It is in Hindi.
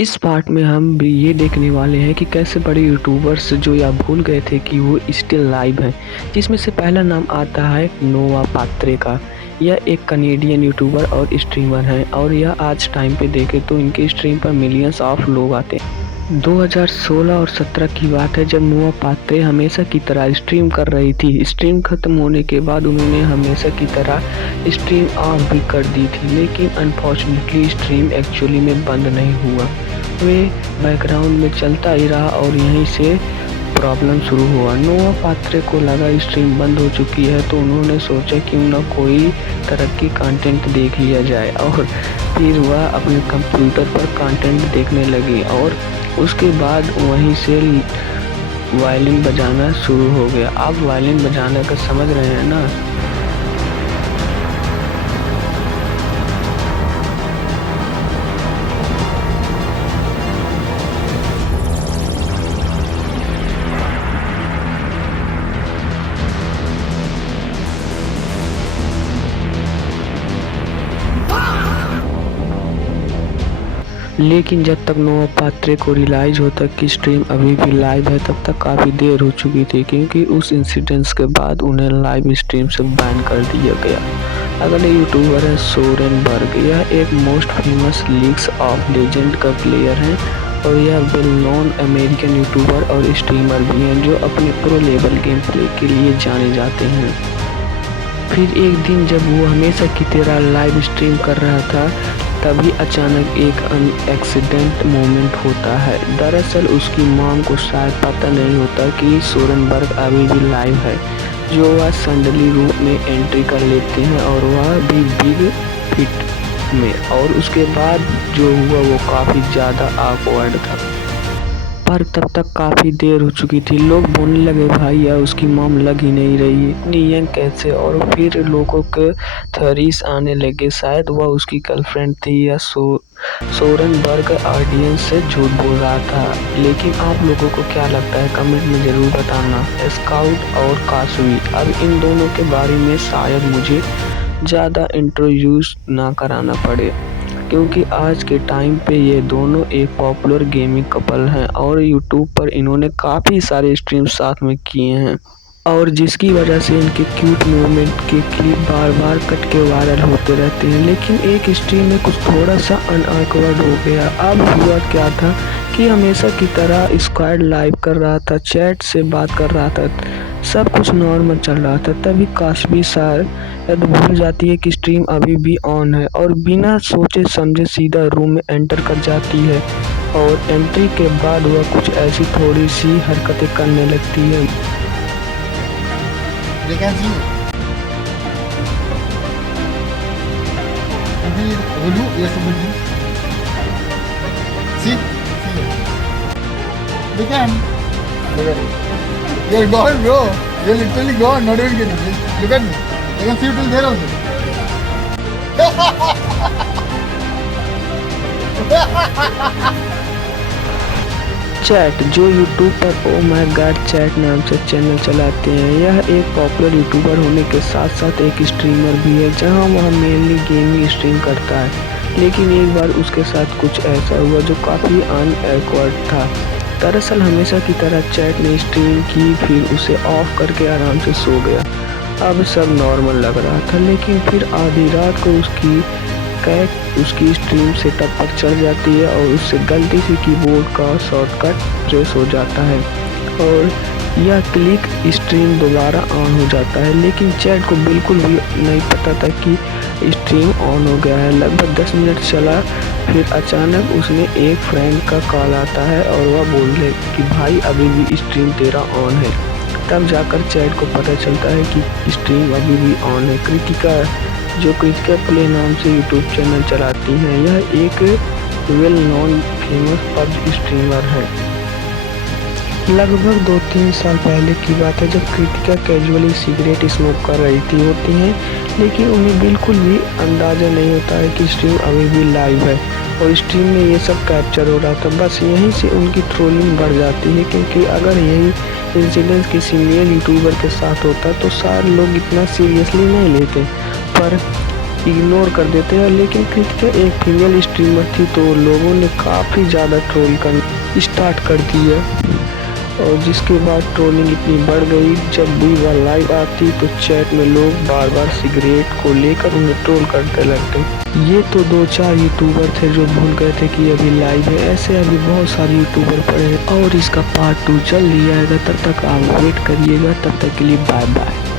इस पार्ट में हम भी ये देखने वाले हैं कि कैसे बड़े यूट्यूबर्स जो या भूल गए थे कि वो स्टिल लाइव हैं, जिसमें से पहला नाम आता है नोवा पात्रे का। यह एक कनेडियन यूट्यूबर और स्ट्रीमर हैं और यह आज टाइम पे देखें तो इनके स्ट्रीम पर मिलियंस ऑफ लोग आते हैं। 2016 और 17 की बात है जब नोवा पात्रे हमेशा की तरह स्ट्रीम कर रही थी। स्ट्रीम खत्म होने के बाद उन्होंने हमेशा की तरह स्ट्रीम ऑफ भी कर दी थी, लेकिन अनफॉर्चुनेटली स्ट्रीम एक्चुअली में बंद नहीं हुआ। वे बैकग्राउंड में चलता ही रहा और यहीं से प्रॉब्लम शुरू हुआ। नोवा पात्रे को लगा स्ट्रीम बंद हो चुकी है तो उन्होंने सोचा क्यों ना कोई तरह की कंटेंट देख लिया जाए और फिर वह अपने कंप्यूटर पर कंटेंट देखने लगी और उसके बाद वहीं से वायलिन बजाना शुरू हो गया। आप वायलिन बजाने का समझ रहे हैं ना। लेकिन जब तक नोवा पात्रे को रियलाइज होता कि स्ट्रीम अभी भी लाइव है तब तक काफ़ी देर हो चुकी थी, क्योंकि उस इंसिडेंट्स के बाद उन्हें लाइव स्ट्रीम से बैन कर दिया गया। अगले यूट्यूबर है सोरेन बर्ग। यह एक most famous leagues of legend का प्लेयर है और यह वेल नोन अमेरिकन यूट्यूबर और स्ट्रीमर भी हैं जो अपने प्रो लेवल गेम प्ले के लिए जाने जाते हैं। फिर एक दिन जब वो हमेशा की तरह लाइव स्ट्रीम कर रहा था तभी अचानक एक एक्सीडेंट मोमेंट होता है। दरअसल उसकी मॉम को शायद पता नहीं होता कि सोरेनबर्ग अभी भी लाइव है, जो वह सडनली रूप में एंट्री कर लेते हैं और वह भी बिग फिट में। और उसके बाद जो हुआ वो काफ़ी ज़्यादा ऑकवर्ड था, पर तब तक काफ़ी देर हो चुकी थी। लोग बोलने लगे भाई या उसकी मॉम लग ही नहीं रही है, इतनी यंग कैसे। और फिर लोगों के थ्योरीज आने लगे, शायद वह उसकी गर्लफ्रेंड थी या सोरेनबर्ग ऑडियंस से झूठ बोल रहा था। लेकिन आप लोगों को क्या लगता है कमेंट में ज़रूर बताना। स्काउट और कासवी, अब इन दोनों के बारे में शायद मुझे ज़्यादा इंट्रोड्यूस ना कराना पड़े, क्योंकि आज के टाइम पे ये दोनों एक पॉपुलर गेमिंग कपल हैं और यूट्यूब पर इन्होंने काफ़ी सारे स्ट्रीम साथ में किए हैं और जिसकी वजह से इनके क्यूट मूवमेंट के क्लिप बार बार कट के वायरल होते रहते हैं। लेकिन एक स्ट्रीम में कुछ थोड़ा सा अनऑकवर्ड हो गया। अब हुआ क्या था कि हमेशा की तरह स्क्वाड लाइव कर रहा था, चैट से बात कर रहा था, सब कुछ नॉर्मल चल रहा था। तभी कास्बी शायद भूल जाती है कि स्ट्रीम अभी भी ऑन है और बिना सोचे समझे सीधा रूम में एंटर कर जाती है और एंट्री के बाद वह कुछ ऐसी थोड़ी सी हरकतें करने लगती है। They can see you. Maybe Hulu, yes, somebody. See? See you. They can. Look at it. You're gone, bro. You're literally gone. Not even kidding. Look at me. I can see you till there also. Chat, जो यूट्यूब पर ओ माय गॉड चैट नाम से चैनल चलाते हैं, यह एक पॉपुलर यूट्यूबर होने के साथ साथ एक स्ट्रीमर भी है जहां वह मेनली गेमिंग स्ट्रीम करता है। लेकिन एक बार उसके साथ कुछ ऐसा हुआ जो काफ़ी अनऑकवर्ड था। दरअसल हमेशा की तरह चैट ने स्ट्रीम की, फिर उसे ऑफ करके आराम से सो गया। अब सब नॉर्मल लग रहा था, लेकिन फिर आधी रात को उसकी कैट उसकी स्ट्रीम सेटअप पर चढ़ जाती है और उससे गलती से कीबोर्ड का शॉर्टकट प्रेस हो जाता है और यह क्लिक स्ट्रीम दोबारा ऑन हो जाता है। लेकिन चैट को बिल्कुल भी नहीं पता था कि स्ट्रीम ऑन हो गया है। लगभग 10 मिनट चला, फिर अचानक उसने एक फ्रेंड का कॉल आता है और वह बोल रहे कि भाई अभी भी स्ट्रीम तेरा ऑन है। तब जाकर चैट को पता चलता है कि स्ट्रीम अभी भी ऑन है। कृतिका, जो कृतिका प्ले नाम से यूट्यूब चैनल चलाती हैं, यह एक well known famous PUBG streamer है। लगभग 2-3 साल पहले की बात है जब कृतिका कैजुअली सिगरेट स्मोक कर रही थी होती हैं, लेकिन उन्हें बिल्कुल भी अंदाज़ा नहीं होता है कि स्ट्रीम अभी भी लाइव है और स्ट्रीम में ये सब कैप्चर हो रहा था। बस यहीं से उनकी ट्रोलिंग बढ़ जाती है, क्योंकि अगर यही इंसिडेंस किसी मेल यूट्यूबर के साथ होता तो सारे लोग इतना सीरियसली नहीं लेते। पर इग्नोर कर देते हैं। लेकिन कृतिका एक फीमेल स्ट्रीमर थी तो लोगों ने काफ़ी ज़्यादा ट्रोल करना स्टार्ट कर दिया, और जिसके बाद ट्रोलिंग इतनी बढ़ गई, जब भी वह लाइव आती तो चैट में लोग बार बार सिगरेट को लेकर उन्हें ट्रोल करते लगते। ये तो 2-4 यूट्यूबर थे जो भूल गए थे कि अभी लाइव है, ऐसे अभी बहुत सारे यूट्यूबर पड़े हैं और इसका पार्ट 2 जल्द ही आएगा। तब तक आप वेट करिएगा, तब तक के लिए बाय बाय।